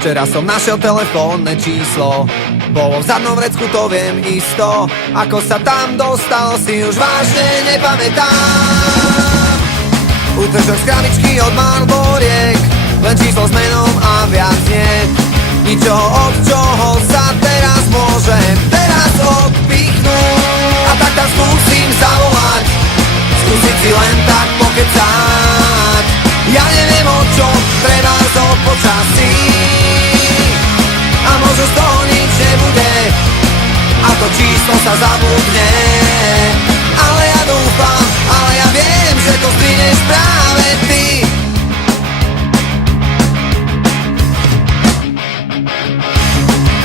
Včera som našiel telefónne číslo, bolo v zadnom vrecku, to viem isto. Ako sa tam dostalo, si už vážne nepamätám. Utržok z krabičky od Marlboriek, len číslo s menom a viac nie. Ničoho, od čoho sa teraz môžem odpichnúť. A tak tam skúsim zavolať, skúsiť si len tak pokecať. Ja neviem, o čom treba o počasí, a možno z toho nič nebude, a to číslo sa zabudne. Ale ja dúfam, ale ja viem, že to zdvihneš práve ty.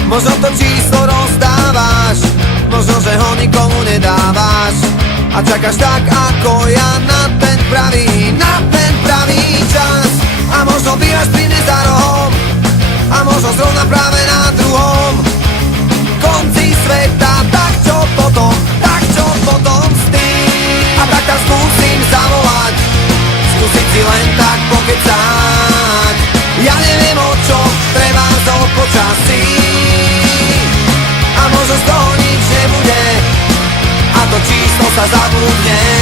Možno to číslo rozdávaš, možno, že ho nikomu nedávaš, a čakáš tak ako ja na ten pravý čas. A možno bývaš pri mne za rohom, a možno zrovna práve na druhom konci sveta. Tak čo potom s tým? A tak tam skúsim zavolať, skúsiť si len tak pokecať. Ja neviem, o čom treba o počasí, a možno z toho nič nebude, a to číslo sa zabudne.